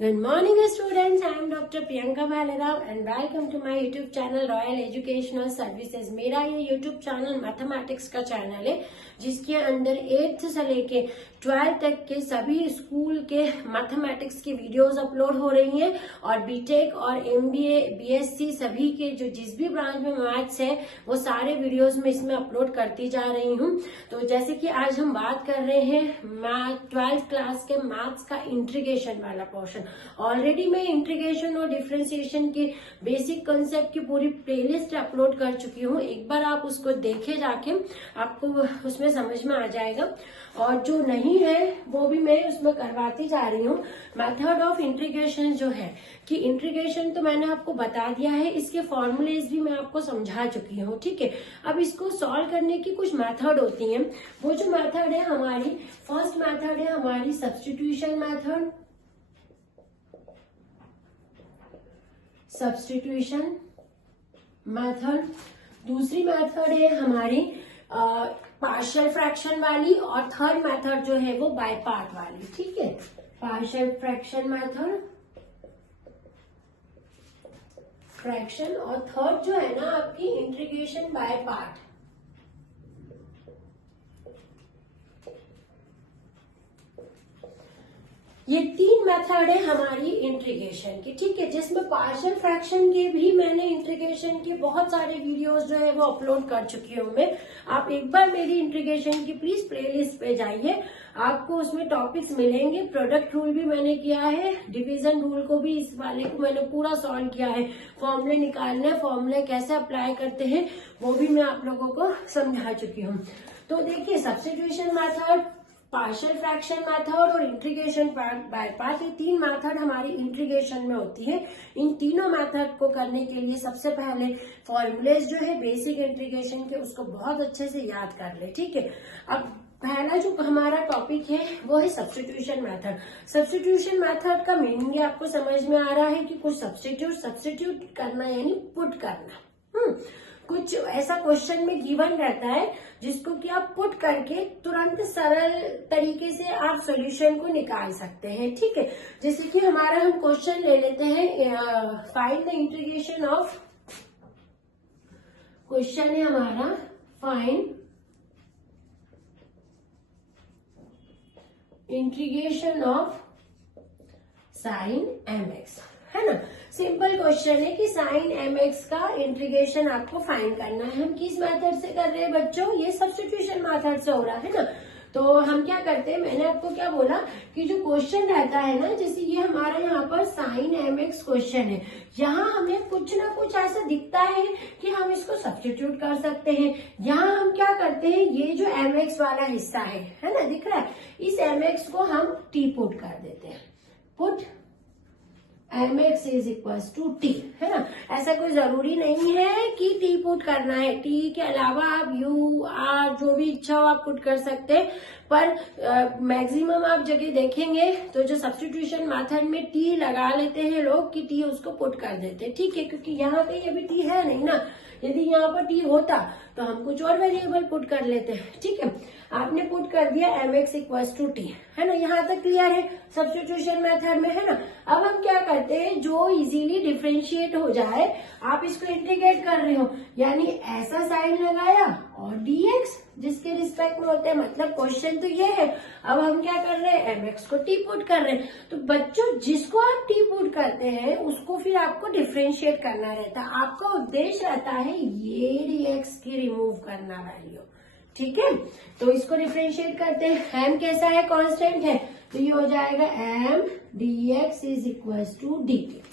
Good morning students, I am Dr. Priyanka Bhalerao and welcome to my YouTube channel Royal Educational Services। मेरा ये YouTube channel mathematics का channel है जिसके अंदर 8th से लेके 12th तक के सभी स्कूल के मैथमेटिक्स की वीडियोस अपलोड हो रही हैं और बीटेक और MBA, BSc सभी के जो जिस भी ब्रांच में मैथ्स है वो सारे वीडियोस में इसमें अपलोड करती जा रही हूँ। तो जैसे कि आज हम बात कर रहे हैं 12th क्लास के मैथ्स का इंटीग्रेशन वाला पोर्शन। ऑलरेडी मैं इंटीग्रेशन और डिफरेंशिएशन के बेसिक कंसेप्ट की पूरी प्लेलिस्ट अपलोड कर चुकी हूँ। एक बार आप उसको देखे जाके आपको उसमें समझ में आ जाएगा और जो नहीं है वो भी मैं उसमें करवाती जा रही हूँ। मेथड ऑफ इंटीग्रेशन जो है कि इंटीग्रेशन तो मैंने आपको बता दिया है, इसके फॉर्मूलेज भी मैं आपको समझा चुकी हूँ। ठीक है, अब इसको सॉल्व करने की कुछ मेथड होती हैं। वो जो मेथड है हमारी फर्स्ट मेथड है हमारी सब्स्टिट्यूशन मेथड, सब्स्टिट्यूशन मेथड। दूसरी मेथड है हमारी पार्शियल फ्रैक्शन वाली और थर्ड मेथड जो है वो बाय पार्ट वाली। ठीक है, पार्शियल फ्रैक्शन मेथड, फ्रैक्शन और थर्ड जो है ना आपकी इंटीग्रेशन बाय पार्ट। ये तीन मेथड है हमारी इंटीग्रेशन की। ठीक है, जिसमें पार्शियल फ्रैक्शन के भी मैंने इंटीग्रेशन के बहुत सारे वीडियोस जो है वो अपलोड कर चुकी हूँ मैं। आप एक बार मेरी इंटीग्रेशन की प्लीज प्लेलिस्ट पे जाइए, आपको उसमें टॉपिक्स मिलेंगे। प्रोडक्ट रूल भी मैंने किया है, डिवीजन रूल को भी इस वाले को मैंने पूरा सॉल्व किया है। फॉर्मूले निकालने, फॉर्मूले कैसे अप्लाई करते हैं वो भी मैं आप लोगों को समझा चुकी हूँ। तो देखिए, substitution method, partial fraction method और इंटीग्रेशन बाय पार्ट, ये तीन मेथड हमारी इंटीग्रेशन में होती है। इन तीनों मेथड को करने के लिए सबसे पहले फॉर्मूलेज जो है बेसिक इंटीग्रेशन के उसको बहुत अच्छे से याद कर ले। ठीक है, अब पहला जो हमारा टॉपिक है वो है सब्स्टिट्यूशन मेथड। सब्स्टिट्यूशन मेथड का मीनिंग आपको समझ में आ रहा है कि कुछ सब्स्टिट्यूट करना यानी पुट करना। कुछ ऐसा क्वेश्चन में गिवन रहता है जिसको कि आप पुट करके तुरंत सरल तरीके से आप सॉल्यूशन को निकाल सकते हैं। ठीक है, जैसे कि हमारा हम क्वेश्चन ले लेते हैं, find the integration of, question है हमारा find integration of sine mx, है ना। सिंपल क्वेश्चन है कि साइन mx का इंटीग्रेशन आपको फाइंड करना है। हम किस मेथड से कर रहे हैं बच्चों? ये सब्स्टिट्यूशन मेथड से हो रहा है ना। तो हम क्या करते हैं, मैंने आपको क्या बोला कि जो क्वेश्चन रहता है ना, जैसे ये हमारा यहाँ पर साइन mx क्वेश्चन है, यहाँ हमें कुछ ना कुछ ऐसा दिखता है कि हम इसको सब्स्टिट्यूट कर सकते हैं। यहाँ हम क्या करते हैं, ये जो mx वाला हिस्सा है ना, दिख रहा है, इस mx को हम t पुट कर देते हैं। Put mx is equal to T, है ना। ऐसा कोई जरूरी नहीं है कि टी पुट करना है, टी के अलावा आप यू आर जो भी इच्छा हो आप पुट कर सकते हैं, पर मैक्सिमम आप जगह देखेंगे तो जो सब्स्टिट्यूशन मेथड में टी लगा लेते हैं लोग कि टी उसको पुट कर देते हैं। ठीक है, क्योंकि यहाँ पे अभी टी है नहीं ना, यदि यहाँ पर टी होता तो हम कुछ और वेरिएबल पुट कर लेते हैं। ठीक है, आपने पुट कर दिया mx इक्वल टू टी, है ना। यहाँ तक क्लियर है सब्स्टिट्यूशन मेथड में, है ना। अब हम क्या करते हैं, जो इजीली डिफरेंशिएट हो जाए, आप इसको इंटीग्रेट कर रहे हो यानी ऐसा साइन लगाया और dx जिसके रिस्पेक्ट में होते हैं, मतलब क्वेश्चन तो ये है। अब हम क्या कर रहे हैं, mx को t पुट कर रहे हैं। तो बच्चों जिसको आप t पुट करते हैं उसको फिर आपको डिफरेंशिएट करना रहता है। आपका उद्देश्य रहता है ये dx की रिमूव करना वैल्यू। ठीक है, तो इसको डिफरेंशिएट करते हैं। m कैसा है, कांस्टेंट है, तो ये हो जाएगा m dx is equal to dt।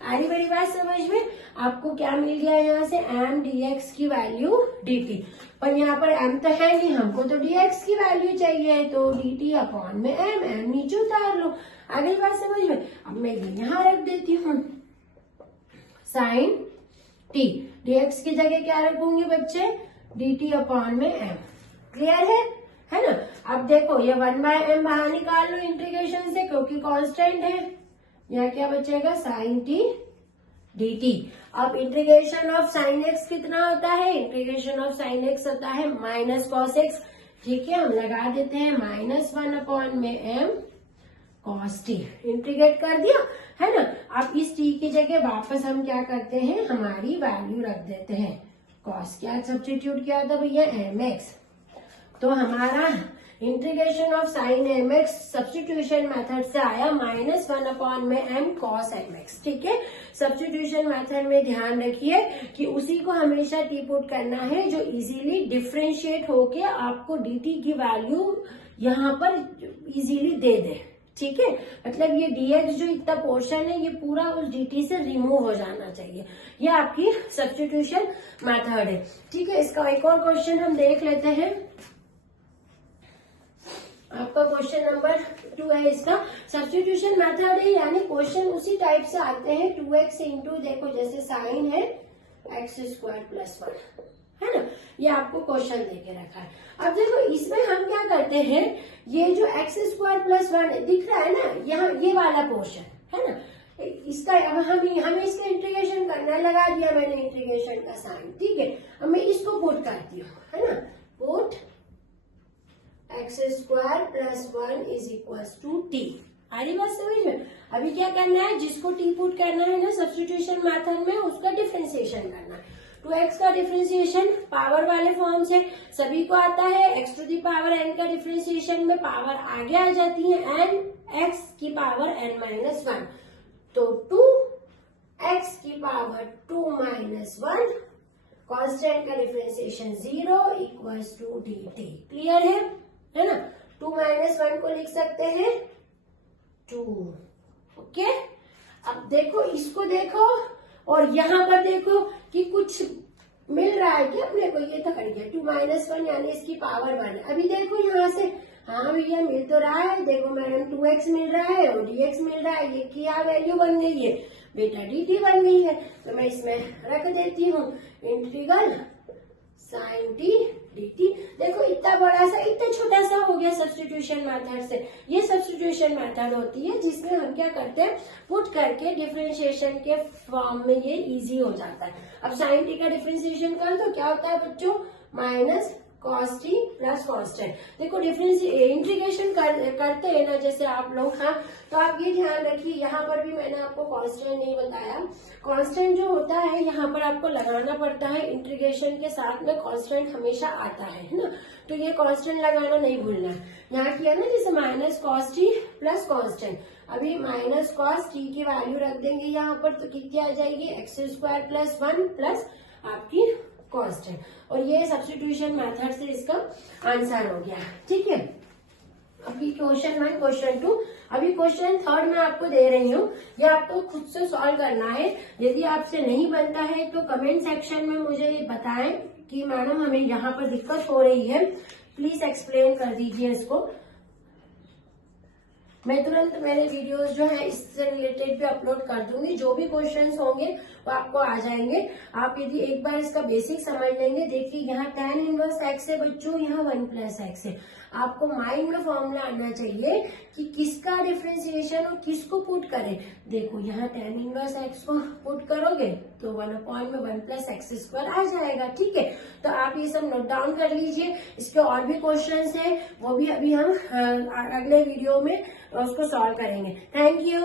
आ रही बड़ी बात समझ में? आपको क्या मिल गया यहाँ से, m dx की वैल्यू dt, पर यहाँ पर m तो है नहीं, हमको तो dx की वैल्यू चाहिए, तो dt अपॉन में m नीचे उतार लो। अगली बात समझ में? अब मैं यहाँ रख देती हूँ साइन t, dx की जगह क्या रखूंगी बच्चे, dt अपॉन में m। क्लियर है ना। अब देखो ये 1/m बाहर निकाल लो इंटीग्रेशन से क्योंकि कांस्टेंट है, यहाँ क्या बचेगा, साइन t dt। अब इंटीग्रेशन ऑफ साइन x कितना होता है, इंटीग्रेशन ऑफ साइन x होता है माइनस कॉस x। ठीक है, हम लगा देते हैं -1 अपॉन में m cos t इंटीग्रेट कर दिया है ना। अब इस t की जगह वापस हम क्या करते हैं, हमारी वैल्यू रख देते हैं। cos क्या सब्स्टिट्यूट किया था भैया, mx। तो हमारा integration of sine mx substitution method से आया -1/m cos mx। ठीक है, सब्स्टिट्यूशन मेथड में ध्यान रखिए कि उसी को हमेशा टी पुट करना है जो इजीली डिफरेंशिएट होके आपको dt की वैल्यू यहाँ पर इजीली दे दे। ठीक है, मतलब ये dx जो इतना पोर्शन है ये पूरा उस dt से रिमूव हो जाना चाहिए। ये आपकी सब्स्टिट्यूशन मेथड है। ठीक है, इसका एक और क्वेश्चन हम देख लेते हैं। आपका क्वेश्चन नंबर 2 है, इसका सब्स्टिट्यूशन मेथड है, यानी क्वेश्चन उसी टाइप से आते हैं। 2x इंटू देखो जैसे साइन है x² + 1 है ना, ये आपको क्वेश्चन देके रखा है। अब देखो इसमें हम क्या करते हैं, ये जो x² + 1 दिख रहा है ना, यहाँ ये वाला पोर्शन है ना, इसका हमें इसका इंटीग्रेशन करना है। लगा दिया मैंने इंटीग्रेशन का साइन। ठीक है, अब मैं इसको पुट करती हूँ है ना, पुट x² + 1 = t। आ रही बात समझ में। अभी क्या करना है, जिसको t पुट करना है ना सब्स्टिट्यूशन मेथड में, उसका डिफरेंशिएशन करना है। 2x का डिफरेंशिएशन पावर वाले फॉर्म से सभी को आता है। x⁴n का डिफरेंशिएशन में पावर आगे आ जाती है n, x⁴n-1 तो 2x⁴2-1 कांस्टेंट का डिफरेंशिएशन 0 = dt। क्लियर है ना। 2 - 1 को लिख सकते हैं 2। ओके, अब देखो इसको देखो और यहाँ पर देखो कि कुछ मिल रहा है क्या अपने को, ये तो कट गया 2 - 1 यानी इसकी पावर 1। अभी देखो यहाँ से, हाँ भैया मिल तो रहा है, देखो मैडम 2x मिल रहा है और dx मिल रहा है, ये क्या वैल्यू बन गई है बेटा, dt बन गई है। तो मैं इसमें रख देती हूँ इंटीग्रल sin t dt। देखो इतना बड़ा सा इतना छोटा सा हो गया सब्स्टिट्यूशन मेथड से। ये सब्स्टिट्यूशन मेथड होती है जिसमें हम क्या करते हैं, पुट करके डिफरेंशिएशन के फॉर्म में ये इजी हो जाता है। अब sin t का डिफरेंशिएशन कर दो, क्या होता है बच्चों, -cos t + कांस्टेंट। देखो इंटीग्रेशन करते हैं ना जैसे आप लोग, हाँ, तो आप ये ध्यान रखिए, यहाँ पर भी मैंने आपको कांस्टेंट नहीं बताया। कांस्टेंट जो होता है यहाँ पर आपको लगाना पड़ता है, इंटीग्रेशन के साथ में कांस्टेंट हमेशा आता है ना, तो ये कांस्टेंट लगाना नहीं भूलना है। यहाँ किया ना जैसे -cos t + कांस्टेंट, अभी -cos t की वैल्यू रख देंगे यहाँ पर, तो कितनी आ जाएगी, x² + 1 प्लस आपकी कांस्टेंट। और ये सब्स्टिट्यूशन मेथड से इसका आंसर हो गया। ठीक है, अभी क्वेश्चन 1 क्वेश्चन 2, अभी क्वेश्चन 3 मैं आपको दे रही हूँ, ये आपको खुद से सॉल्व करना है। यदि आपसे नहीं बनता है तो कमेंट सेक्शन में मुझे बताएं कि मैडम हमें यहाँ पर दिक्कत हो रही है, प्लीज एक्सप्लेन कर दीजिए इसको। मैं तुरंत मेरे वीडियोस जो है इससे रिलेटेड भी अपलोड कर दूंगी, जो भी क्वेश्चंस होंगे वो आपको आ जाएंगे। आप यदि एक बार इसका बेसिक समझ लेंगे, देखिए यहाँ tan इनवर्स x है बच्चों, यहाँ 1 + x है। आपको माइंड में फॉर्मूला आना चाहिए कि किसका डिफरेंशिएशन और किसको पुट करें। देखो यहाँ tan इनवर्स x को पुट करोगे तो 1/1 + x² आ जाएगा। ठीक है, तो आप ये सब नोट डाउन कर लीजिए। इसके और भी क्वेश्चंस हैं, वो भी अभी हम अगले वीडियो में उसको सॉल्व करेंगे। Thank you.